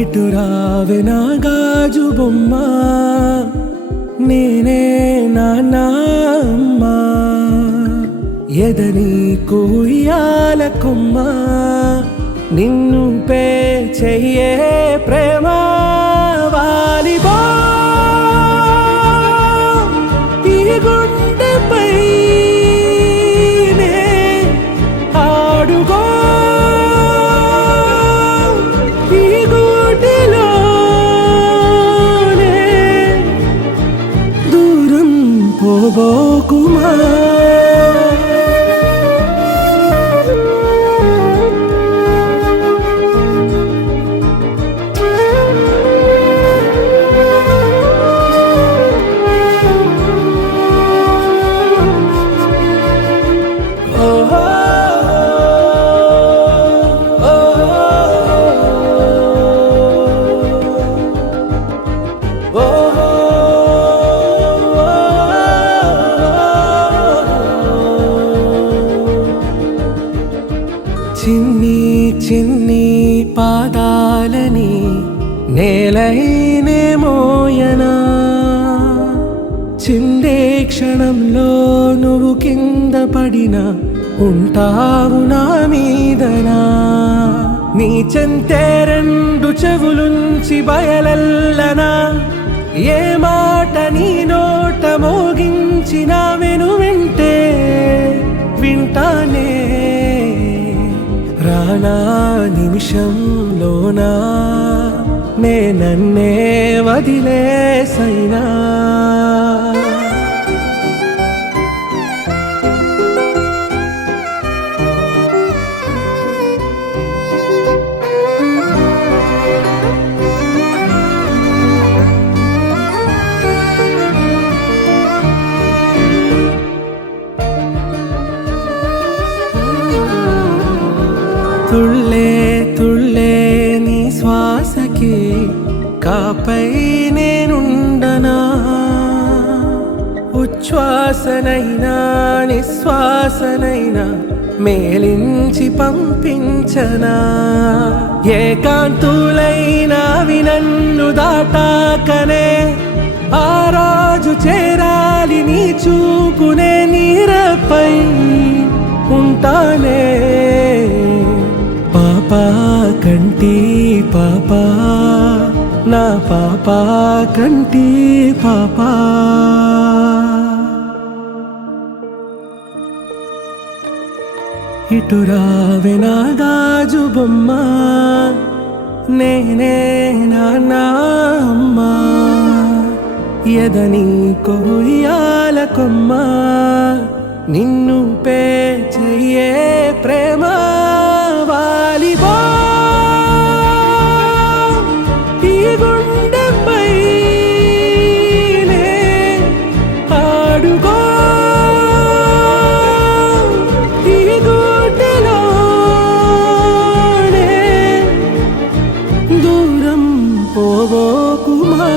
ఇటు రావే నా గాజు బొమ్మ, నేనే నాన్న అమ్మ, ఎదని కూయాల కొమ్మ, నిన్ను పే చెయ్యే ప్రేమ వాలిబో ఈ గుండెపై ఆడుగో ఈ గూటిలోనే దూరం పోబోకుమా. చిన్ని చిన్ని పాదాలని నేలైనే మోయనా, చిందే క్షణంలో నువ్వు కింద పడినా ఉంటావు నా మీదనా. నీ చెంతే రెండు చెవులుంచి బయలెల్లనా, ఏ మాట నీ నోట మోగించిన వెను వింటే వింటానే. రానా నిమిషంలోనా నే నన్నే వదిలేసైనా, తుళ్ళే తుళ్ళే నీ శ్వాసకి కాపై నేనుండనా, ఉచ్ఛ్వాసనైనా నిశ్వాసనైనా మేలించి పంపించనా. ఏకాంతులైనా నన్ను దాటాకనే ఆ రోజు చేరాలి నీ చూపునే నీరపై ఉంటానే. పాపా కంటి పాపా నా పాపా కంటి పాపా, ఇటు రావే నా గాజు బొమ్మ, నేనే నాన్న అమ్మ, ఎదని కొయ్యాల కొమ్మ, నిన్ను పే చెయ్యే ప్రేమ వాలిబో ఈ గుండెపై ఆడుగో ఈ గూటిలోనే దూరం పోబోకుమా.